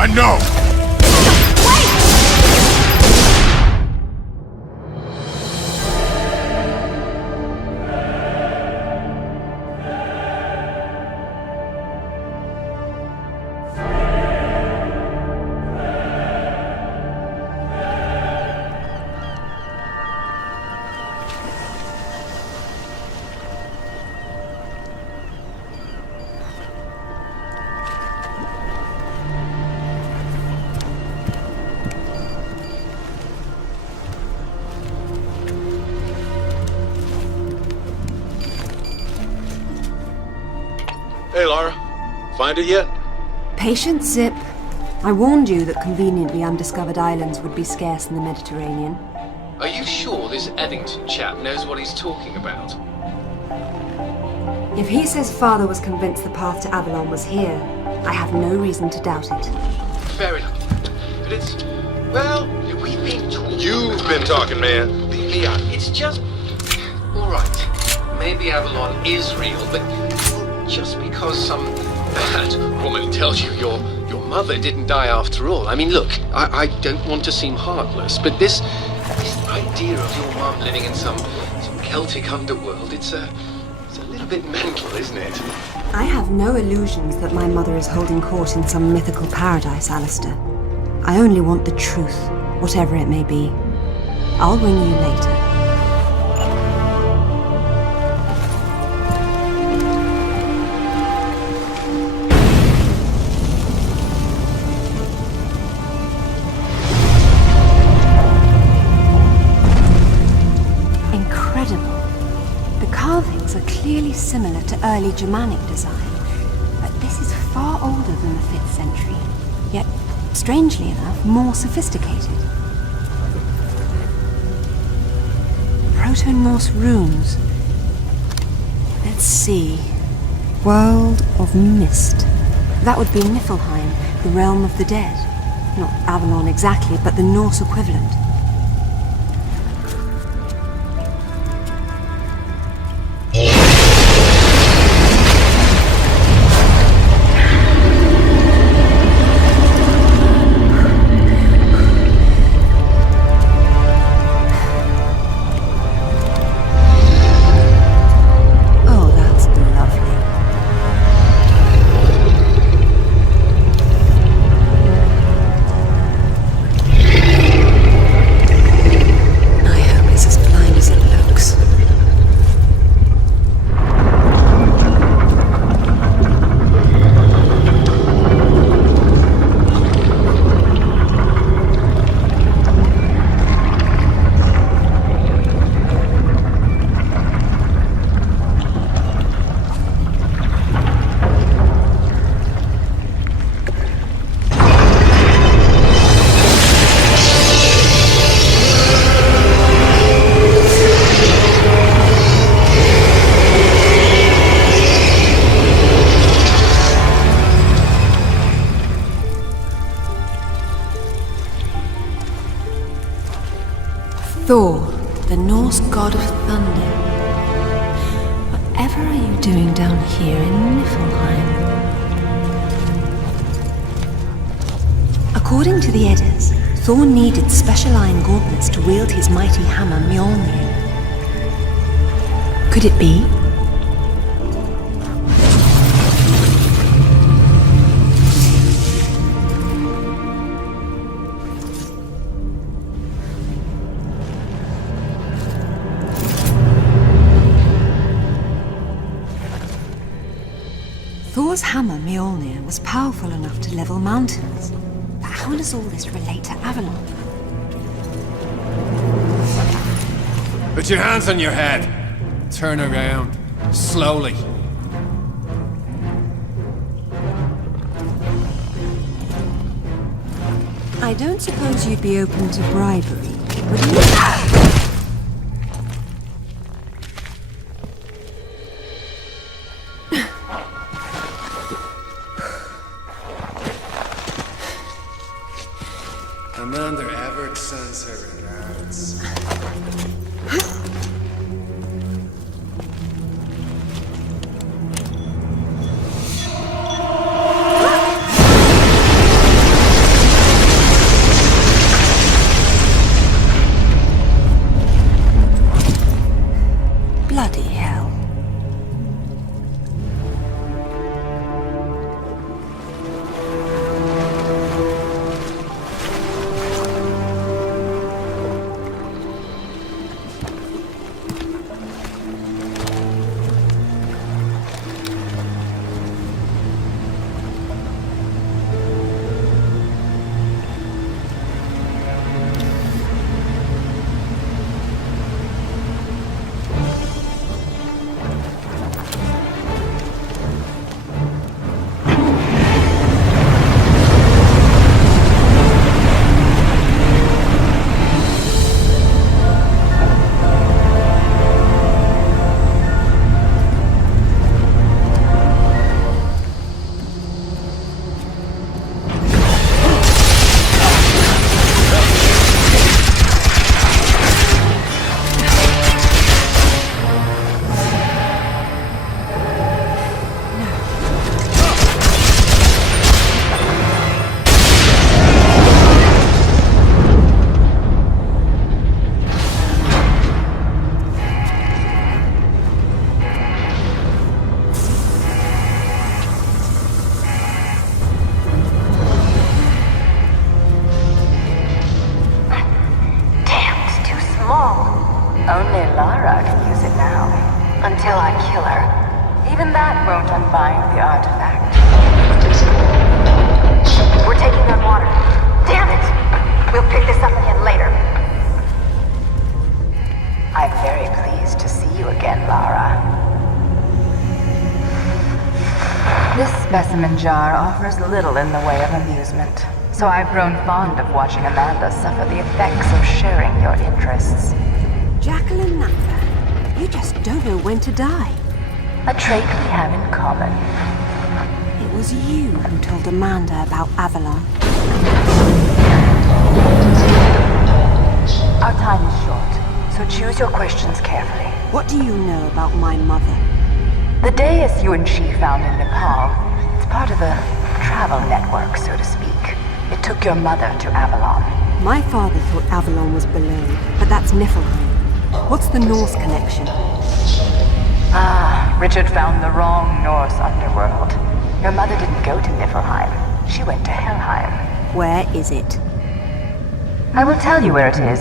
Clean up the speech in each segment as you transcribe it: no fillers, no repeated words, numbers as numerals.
A no! Hey, Lara. Find it yet? Patience, Zip. I warned you that conveniently undiscovered islands would be scarce in the Mediterranean. Are you sure this Eddington chap knows what he's talking about? If he says Father was convinced the path to Avalon was here, I have no reason to doubt it. Fair enough. But it's... well, we've been talking... You've been talking, man. Leon, it's just... Alright, maybe Avalon is real, but just because some bad woman tells you your mother didn't die after all. I mean, look, I don't want to seem heartless, but this idea of your mum living in some Celtic underworld, it's a little bit mental, isn't it? I have no illusions that my mother is holding court in some mythical paradise, Alistair. I only want the truth, whatever it may be. I'll ring you later. Clearly similar to early Germanic design, but this is far older than the 5th century, yet, strangely enough, more sophisticated. Proto-Norse runes. Let's see. World of Mist. That would be Niflheim, the realm of the dead. Not Avalon exactly, but the Norse equivalent. Thor, the Norse god of thunder. Whatever are you doing down here in Niflheim? According to the Eddas, Thor needed special iron gauntlets to wield his mighty hammer Mjolnir. Could it be? Thor's hammer, Mjolnir, was powerful enough to level mountains. But how does all this relate to Avalon? Put your hands on your head. Turn around. Slowly. I don't suppose you'd be open to bribery, would you? Commander Everett sends her regards. vitamin jar offers little in the way of amusement, so I've grown fond of watching Amanda suffer the effects of sharing your interests. Jacqueline Napper, you just don't know when to die. A trait we have in common. It was you who told Amanda about Avalon. Our time is short, so choose your questions carefully. What do you know about my mother? The dais you and she found in Nepal, it's part of a travel network, so to speak. It took your mother to Avalon. My father thought Avalon was below, but that's Niflheim. What's the Norse connection? Ah, Richard found the wrong Norse underworld. Your mother didn't go to Niflheim. She went to Helheim. Where is it? I will tell you where it is,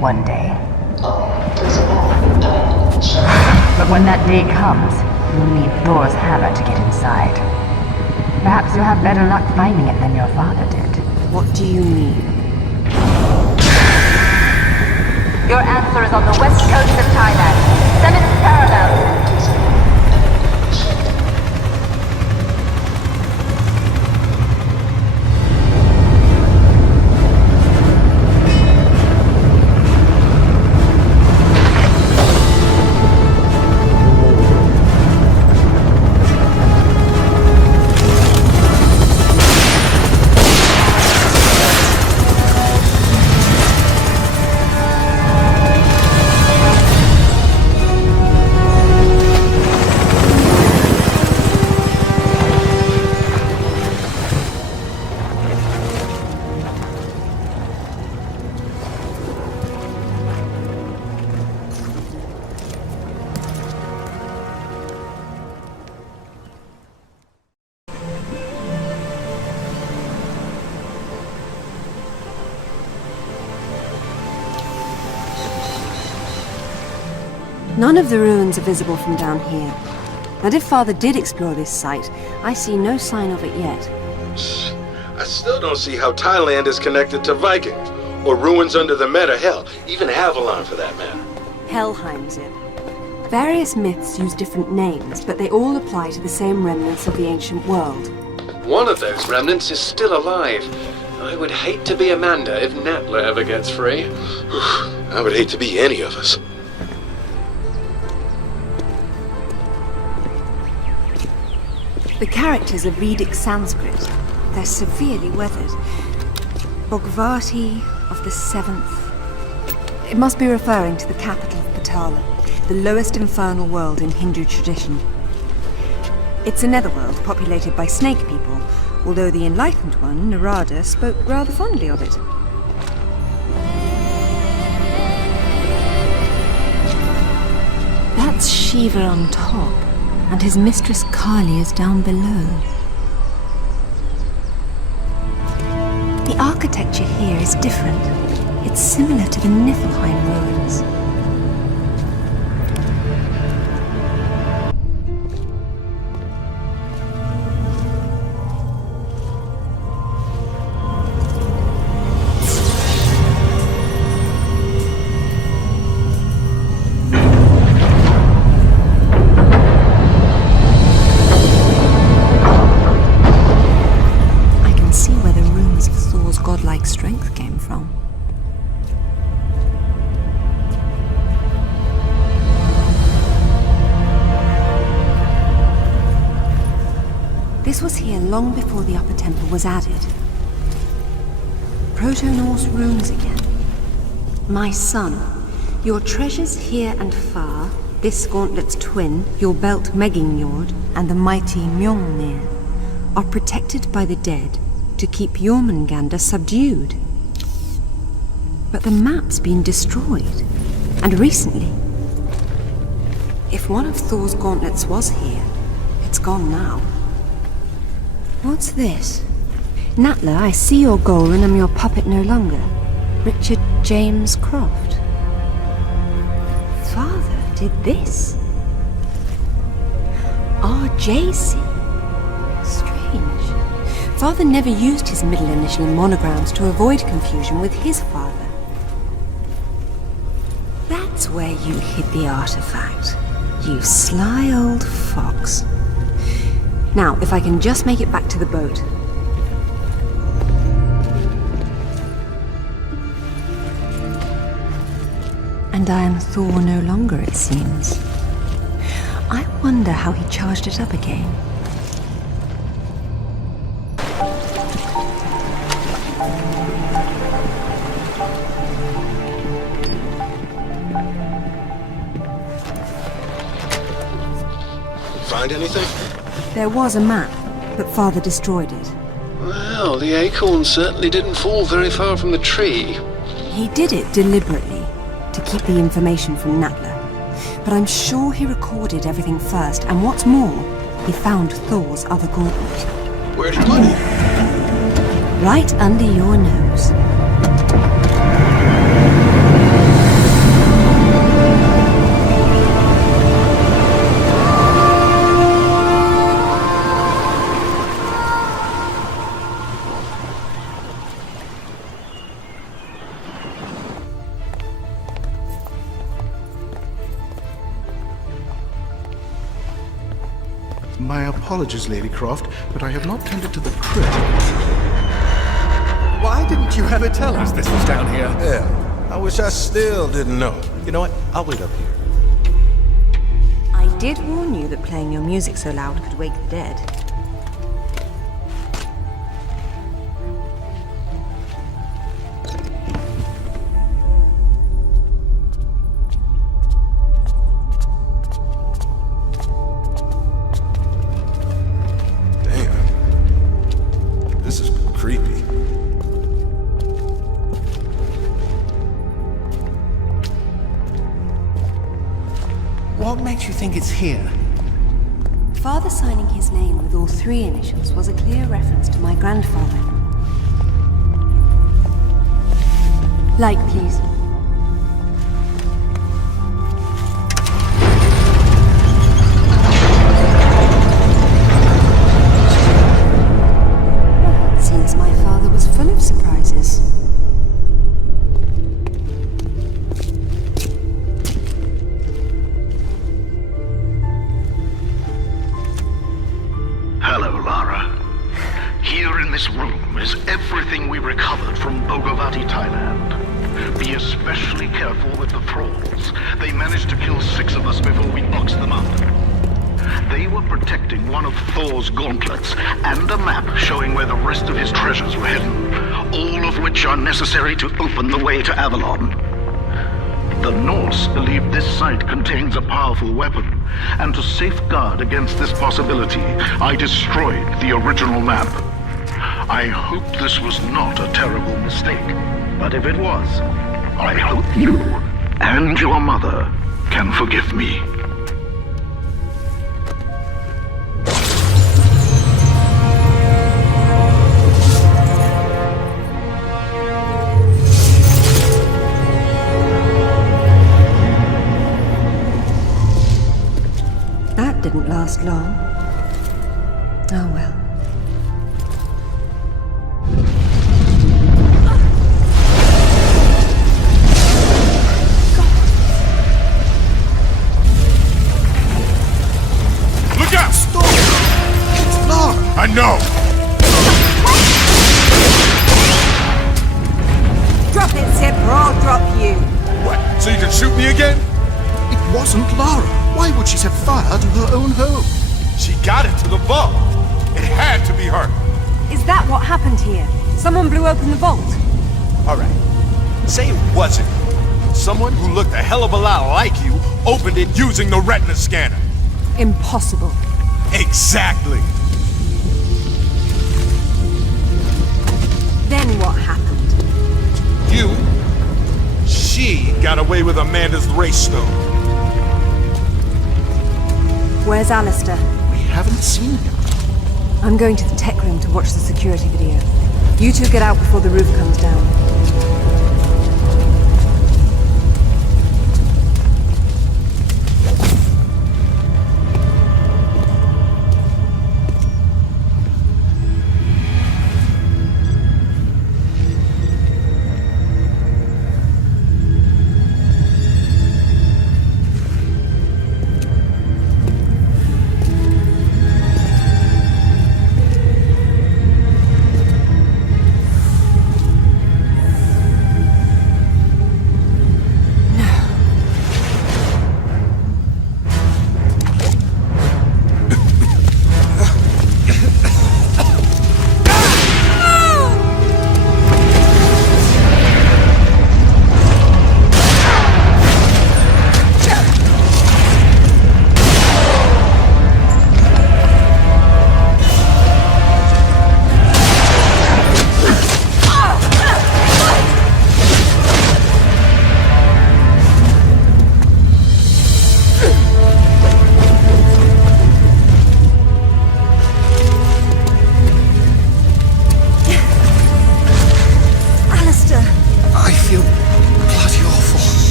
one day. But when that day comes, you'll need Thor's hammer to get inside. Perhaps you'll have better luck finding it than your father did. What do you mean? Your answer is on the west coast of Thailand. 7th parallel. None of the ruins are visible from down here. And if Father did explore this site, I see no sign of it yet. I still don't see how Thailand is connected to Vikings, or ruins under the Meta, hell, even Avalon for that matter. Helheim's it. Various myths use different names, but they all apply to the same remnants of the ancient world. One of those remnants is still alive. I would hate to be Amanda if Natla ever gets free. I would hate to be any of us. The characters are Vedic Sanskrit. They're severely weathered. Bhagavati of the 7th. It must be referring to the capital of Patala, the lowest infernal world in Hindu tradition. It's a netherworld populated by snake people, although the enlightened one, Narada, spoke rather fondly of it. That's Shiva on top, and his mistress Kali is down below. The architecture here is different. It's similar to the Niflheim ruins. Godlike strength came from. This was here long before the Upper Temple was added. Proto-Norse runes again. My son, your treasures here and far, this gauntlet's twin, your belt Megingjord, and the mighty Mjolnir, are protected by the dead to keep Jormungandr subdued. But the map's been destroyed, and recently. If one of Thor's gauntlets was here, it's gone now. What's this? Natla, I see your goal and am your puppet no longer. Richard James Croft. Father did this? RJC. Strange. Father never used his middle initial in monograms to avoid confusion with his father. That's where you hid the artifact, you sly old fox. Now, if I can just make it back to the boat. And I am Thor no longer, it seems. I wonder how he charged it up again. Find anything? There was a map, but Father destroyed it. Well, the acorn certainly didn't fall very far from the tree. He did it deliberately, to keep the information from Natla. But I'm sure he recorded everything first, and what's more, he found Thor's other gauntlet. Where'd he put it? Right under your nose. My apologies, Lady Croft, but I have not tended to the crypt. Why didn't you ever tell us this was down here? Yeah, I wish I still didn't know. You know what? I'll wait up here. I did warn you that playing your music so loud could wake the dead. What makes you think it's here? Father signing his name with all three initials was a clear reference to my grandfather. Light, please. Well, it seems my father was full of surprises. Hello, Lara. Here in this room is everything we recovered from Bogavati, Thailand. Be especially careful with the thralls. They managed to kill 6 of us before we boxed them up. They were protecting one of Thor's gauntlets and a map showing where the rest of his treasures were hidden, all of which are necessary to open the way to Avalon. The Norse believe this site contains a powerful weapon, and to safeguard against this possibility, I destroyed the original map. I hope this was not a terrible mistake, but if it was, I hope you and your mother can forgive me. Didn't last long. Oh well. Look out! Stop! It's Lara! I know! Drop it, Zip, or I'll drop you. What? So you can shoot me again? It wasn't Lara. Why would she set fire to her own home? She got it to the vault. It had to be her. Is that what happened here? Someone blew open the vault? All right. Say it wasn't. Someone who looked a hell of a lot like you opened it using the retina scanner. Impossible. Exactly. Then what happened? She got away with Amanda's race stone. Where's Alistair? We haven't seen him. I'm going to the tech room to watch the security video. You two get out before the roof comes down.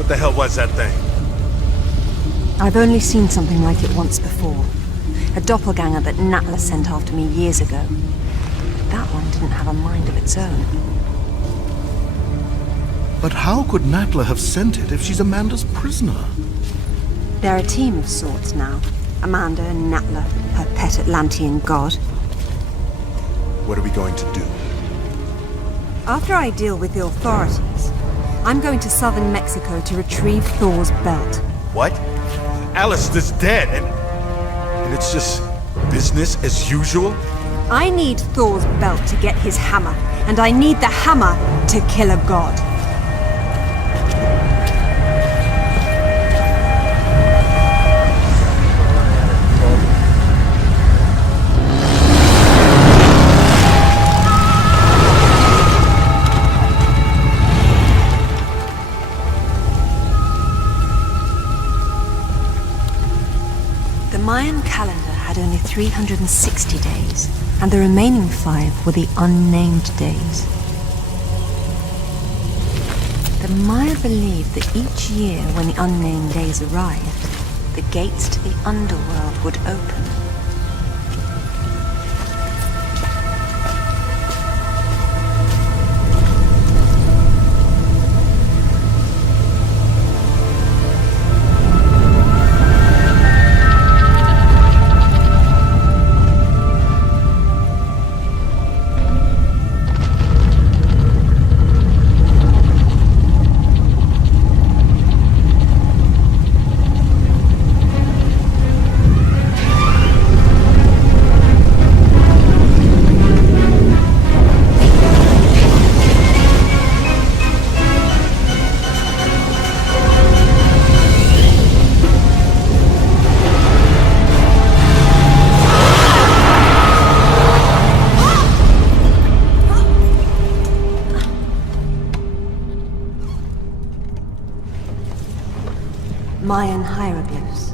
What the hell was that thing? I've only seen something like it once before. A doppelganger that Natla sent after me years ago. That one didn't have a mind of its own. But how could Natla have sent it if she's Amanda's prisoner? They're a team of sorts now. Amanda and Natla, her pet Atlantean god. What are we going to do? After I deal with the authorities, I'm going to southern Mexico to retrieve Thor's belt. What? Alistair's dead, and it's just business as usual? I need Thor's belt to get his hammer, and I need the hammer to kill a god. The Mayan calendar had only 360 days, and the remaining 5 were the unnamed days. The Maya believed that each year when the unnamed days arrived, the gates to the Underworld would open. Mayan hieroglyphs.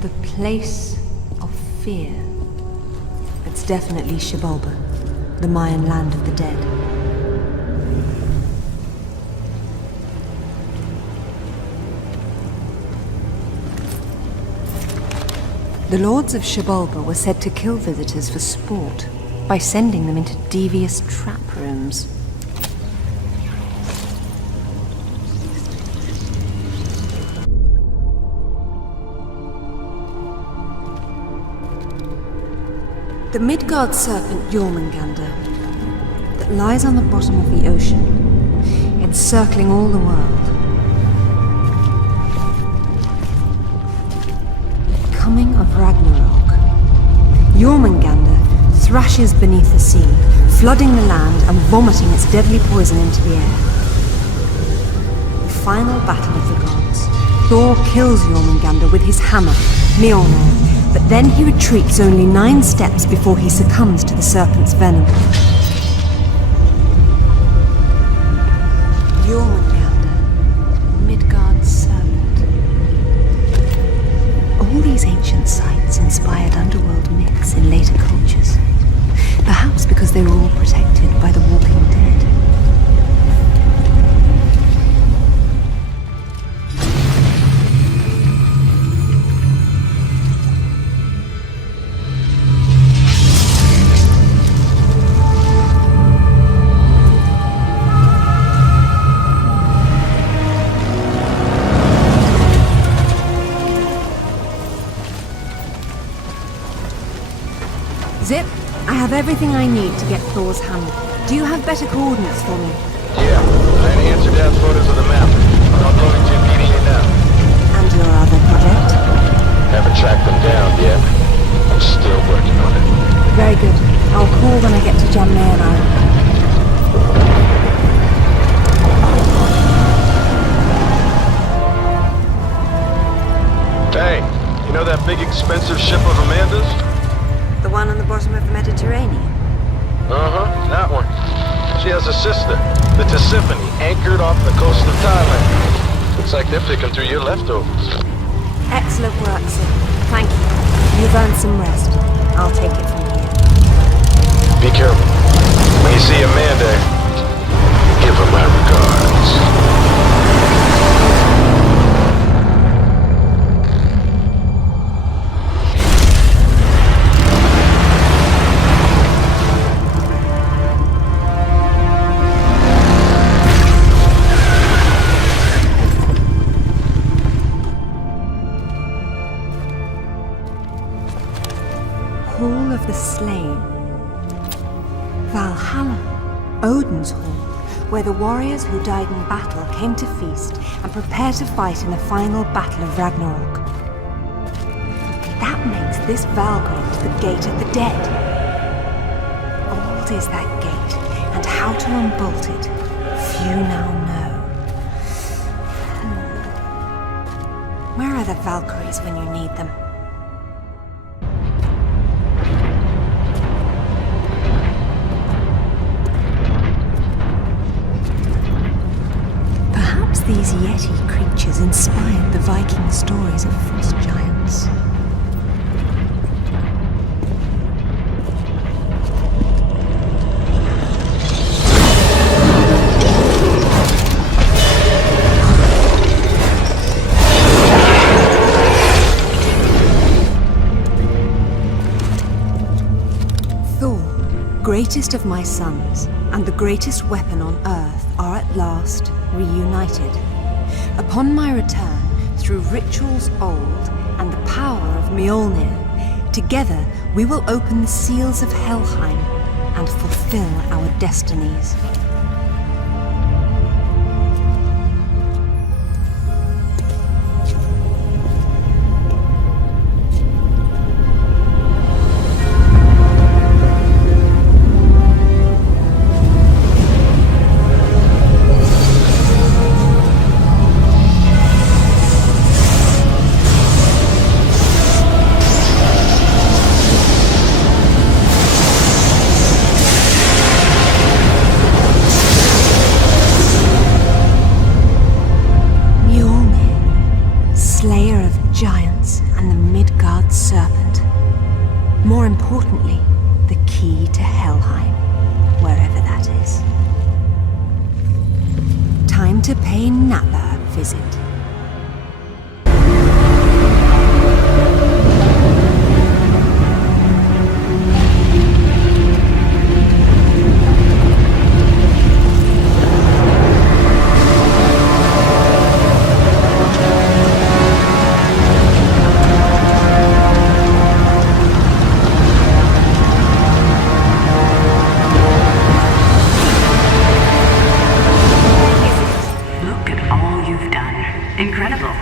The place of fear. It's definitely Xibalba, the Mayan land of the dead. The lords of Xibalba were said to kill visitors for sport by sending them into devious trap rooms. The Midgard serpent Jormungandr that lies on the bottom of the ocean, encircling all the world. Coming of Ragnarok. Jormungandr thrashes beneath the sea, flooding the land and vomiting its deadly poison into the air. The final battle of the gods. Thor kills Jormungandr with his hammer, Mjolnir. But then he retreats only 9 steps before he succumbs to the serpent's venom. Jormungandr, Midgard's serpent. All these ancient sites inspired underworld myths in later cultures. Perhaps because they were all protected by the Walking Dead. Zip, I have everything I need to get Thor's hammer. Do you have better coordinates for me? Yeah, I answered down photos of the map. I'm uploading to immediately now. And your other project? Haven't tracked them down yet. I'm still working on it. Very good. I'll call when I get to Jamnayan Island. Hey, you know that big expensive ship of Amanda's? The one on the bottom of the Mediterranean? Uh-huh, that one. She has a sister, the Tisiphone, anchored off the coast of Thailand. Looks like they're picking through your leftovers. Excellent work, Zip. Thank you. You've earned some rest. I'll take it from here. Be careful. When you see Amanda, give her my regards. the slain. Valhalla, Odin's hall, where the warriors who died in battle came to feast and prepare to fight in the final battle of Ragnarok. That makes this Valgrave the gate of the dead. Old is that gate, and how to unbolt it, few now know. Where are the Valkyries when you need them? Perhaps these Yeti creatures inspired the Viking stories of frost giants. Greatest of my sons, and the greatest weapon on earth, are at last reunited. Upon my return, through rituals old and the power of Mjolnir, together we will open the seals of Helheim and fulfill our destinies. More importantly, the key to Helheim, wherever that is. Time to pay Napa a visit. Incredible.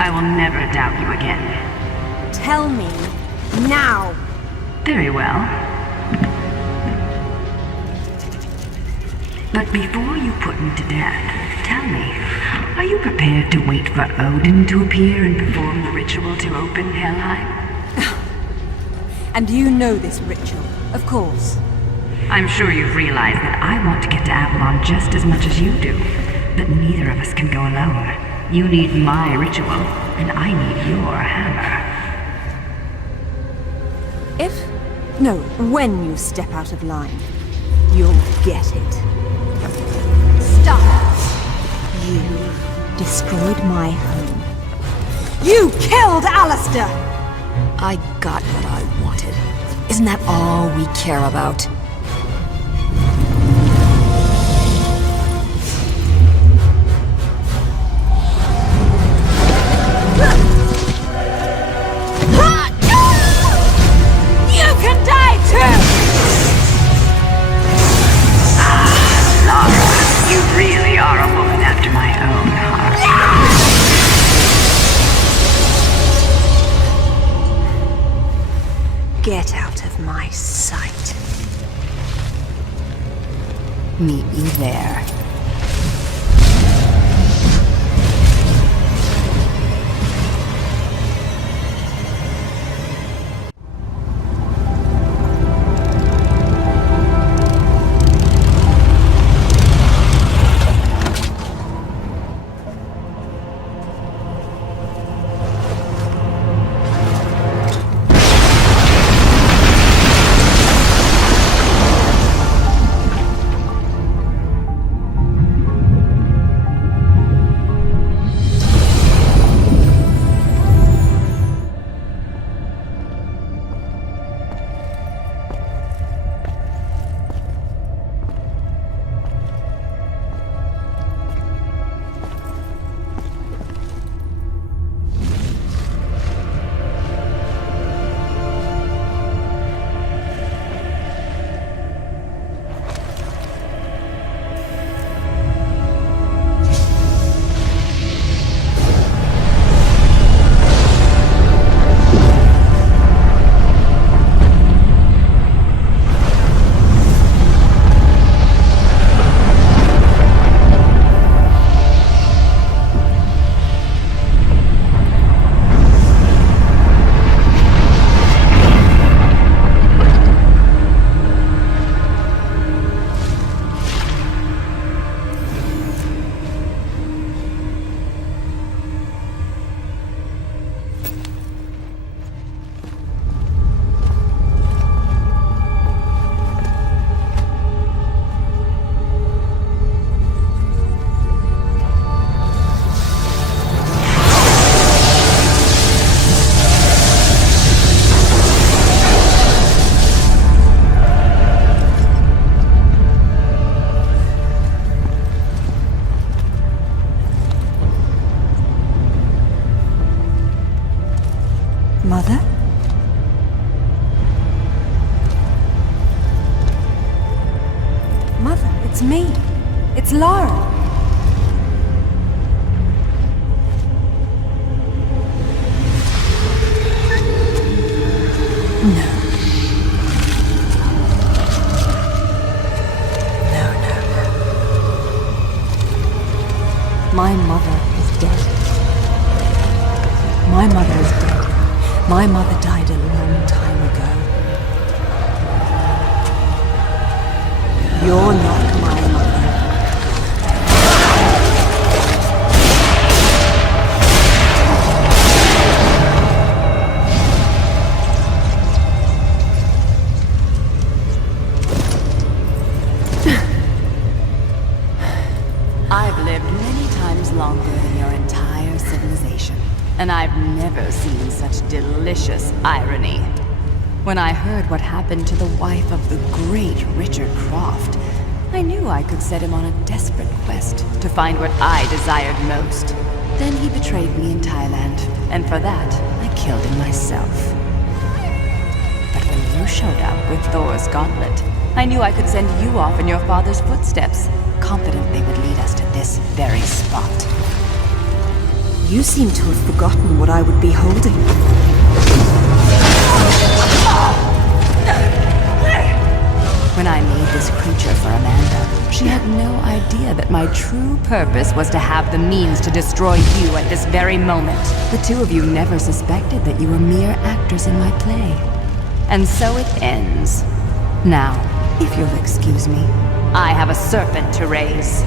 I will never doubt you again. Tell me, now! Very well. But before you put me to death, tell me, are you prepared to wait for Odin to appear and perform the ritual to open Helheim? And you know this ritual, of course. I'm sure you've realized that I want to get to Avalon just as much as you do. But neither of us can go alone. You need my ritual, and I need your hammer. When you step out of line, you'll get it. Stop! You destroyed my home. You killed Alistair! I got what I wanted. Isn't that all we care about? Get out of my sight. Meet me there. Mother? Mother, it's me. It's Lara. No. My mother is dead. My mother is dead. My mother died a long time ago. You're not my mother. I've lived many times longer than your entire civilization, and I've never seen such delicious irony. When I heard what happened to the wife of the great Richard Croft, I knew I could set him on a desperate quest to find what I desired most. Then he betrayed me in Thailand, and for that, I killed him myself. But when you showed up with Thor's gauntlet, I knew I could send you off in your father's footsteps, confident they would lead us to this very spot. You seem to have forgotten what I would be holding. When I made this creature for Amanda, she had no idea that my true purpose was to have the means to destroy you at this very moment. The two of you never suspected that you were mere actors in my play. And so it ends. Now, if you'll excuse me, I have a serpent to raise.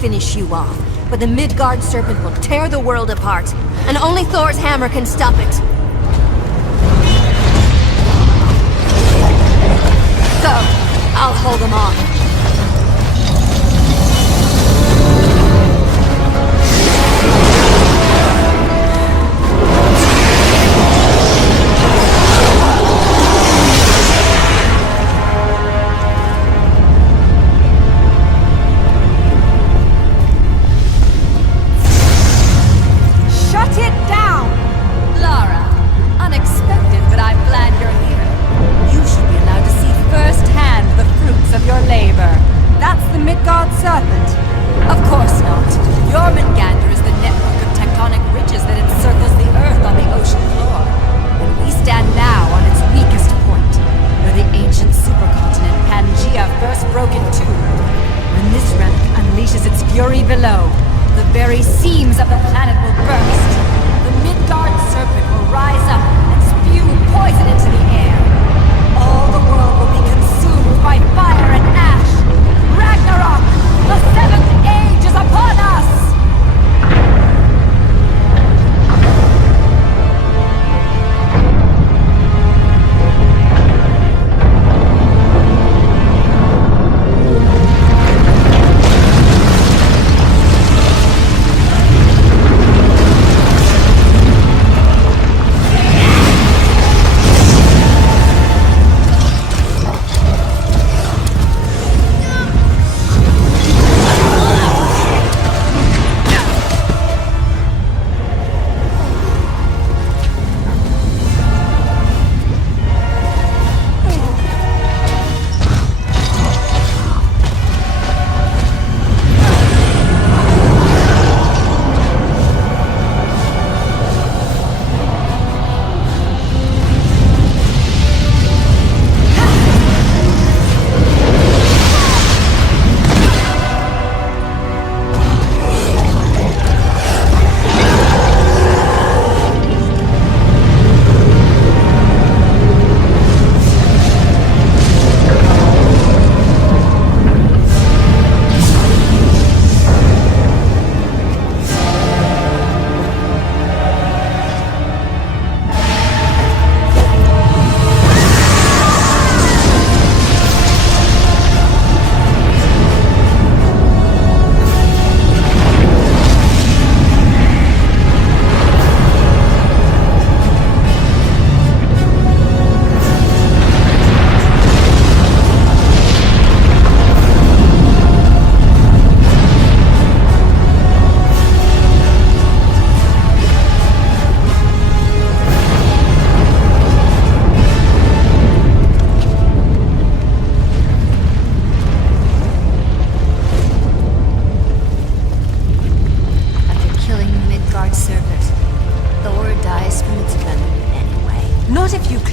Finish you off, but the Midgard serpent will tear the world apart, and only Thor's hammer can stop it. So, I'll hold him off.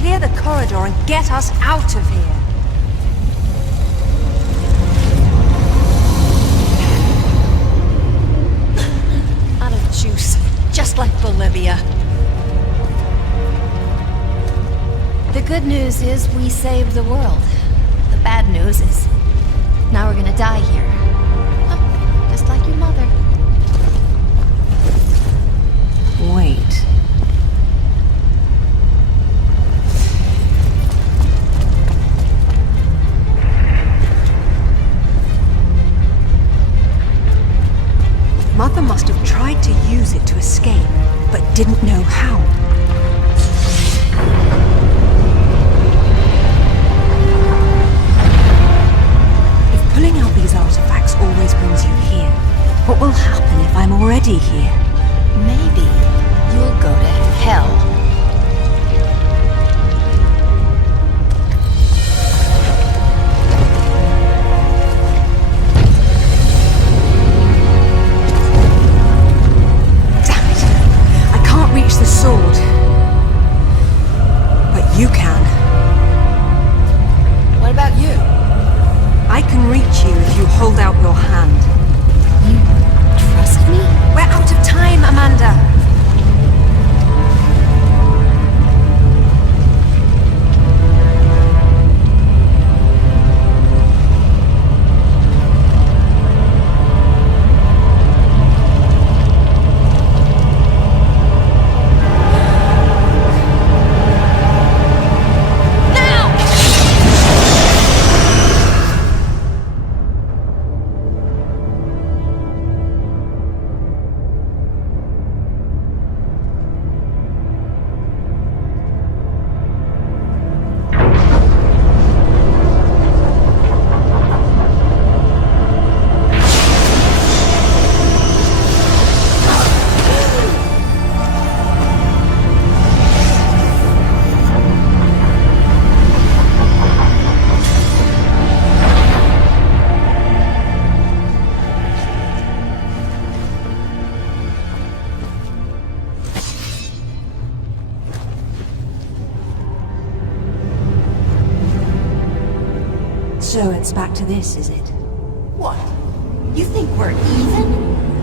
clear the corridor and get us out of here. Out of juice, just like Bolivia. The good news is we saved the world. The bad news is now we're gonna die here. Oh, just like your mother. Wait. Mother must have tried to use it to escape, but didn't know how. If pulling out these artifacts always brings you here, what will happen if I'm already here? Maybe you'll go to hell. Damn it! I can't reach the sword. But you can. What about you? I can reach you if you hold out your hand. Trust me? We're out of time, Amanda! So it's back to this, is it? What? You think we're even?